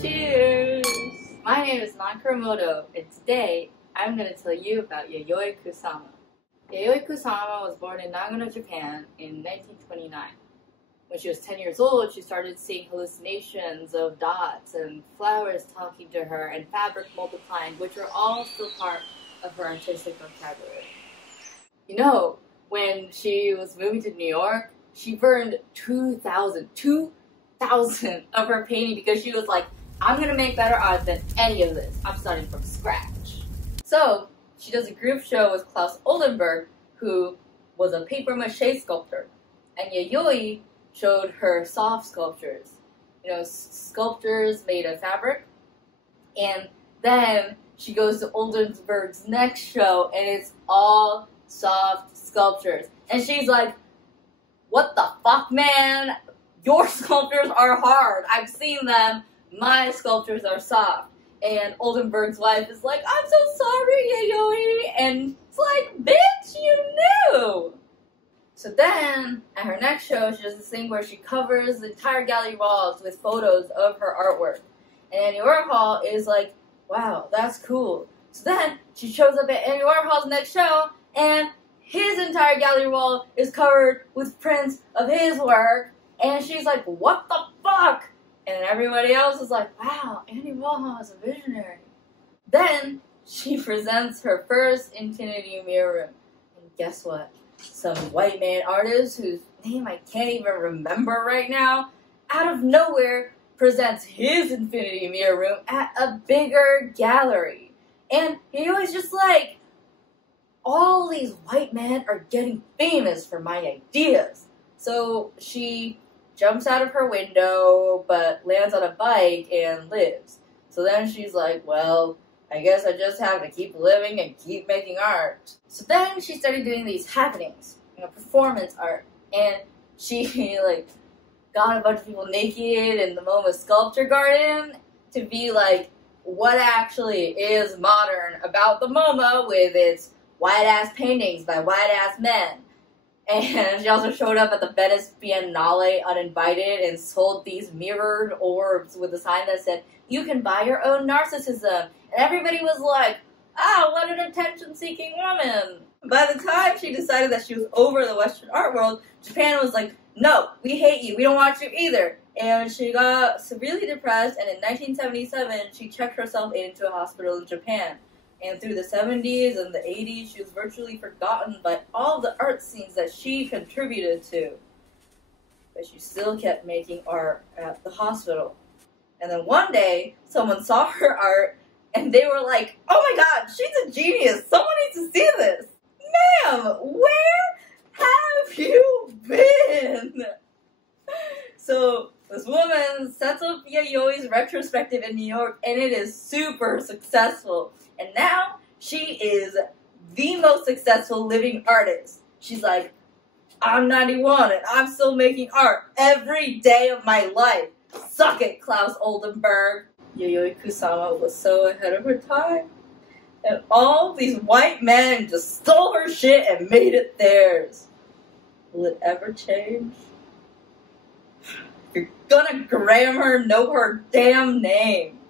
Cheers! My name is Nakuramoto, and today I'm going to tell you about Yayoi Kusama. Yayoi Kusama was born in Nagano, Japan in 1929. When she was 10 years old, she started seeing hallucinations of dots and flowers talking to her and fabric multiplying, which were all still part of her artistic vocabulary. You know, when she was moving to New York, she burned 2,000 of her painting because she was like, I'm going to make better art than any of this. I'm starting from scratch. So, she does a group show with Klaus Oldenburg, who was a papier-mâché sculptor. And Yayoi showed her soft sculptures. You know, sculptures made of fabric. And then she goes to Oldenburg's next show, and it's all soft sculptures. And she's like, what the fuck, man? Your sculptures are hard. I've seen them. My sculptures are soft. And Oldenburg's wife is like, I'm so sorry, Yayoi. And it's like, bitch, you knew. So then, at her next show, she does this thing where she covers the entire gallery walls with photos of her artwork. And Andy Warhol is like, wow, that's cool. So then, she shows up at Andy Warhol's next show, and his entire gallery wall is covered with prints of his work. And she's like, what the fuck? And everybody else is like, wow, Andy Warhol is a visionary. Then, she presents her first Infinity Mirror Room. And guess what? Some white man artist, whose name I can't even remember right now, out of nowhere presents his Infinity Mirror Room at a bigger gallery. And he was just like, all these white men are getting famous for my ideas. So she jumps out of her window, but lands on a bike and lives. So then she's like, well, I guess I just have to keep living and keep making art. So then she started doing these happenings, you know, performance art. And she, like, got a bunch of people naked in the MoMA Sculpture Garden to be like, what actually is modern about the MoMA with its white-ass paintings by white-ass men. And she also showed up at the Venice Biennale uninvited and sold these mirrored orbs with a sign that said, you can buy your own narcissism. And everybody was like, oh, what an attention-seeking woman. By the time she decided that she was over the Western art world, Japan was like, no, we hate you. We don't want you either. And she got severely depressed, and in 1977, she checked herself into a hospital in Japan. And through the 70s and the 80s, she was virtually forgotten by all the art scenes that she contributed to. But she still kept making art at the hospital. And then one day, someone saw her art, and they were like, oh my god, she's a genius! Someone needs to see this! Ma'am, where have you been? So, this woman sets up Yayoi's retrospective in New York, and it is super successful. And now, she is the most successful living artist. She's like, I'm 91 and I'm still making art every day of my life. Suck it, Klaus Oldenburg. Yayoi Kusama was so ahead of her time. And all these white men just stole her shit and made it theirs. Will it ever change? You're gonna Graham her, know her damn name.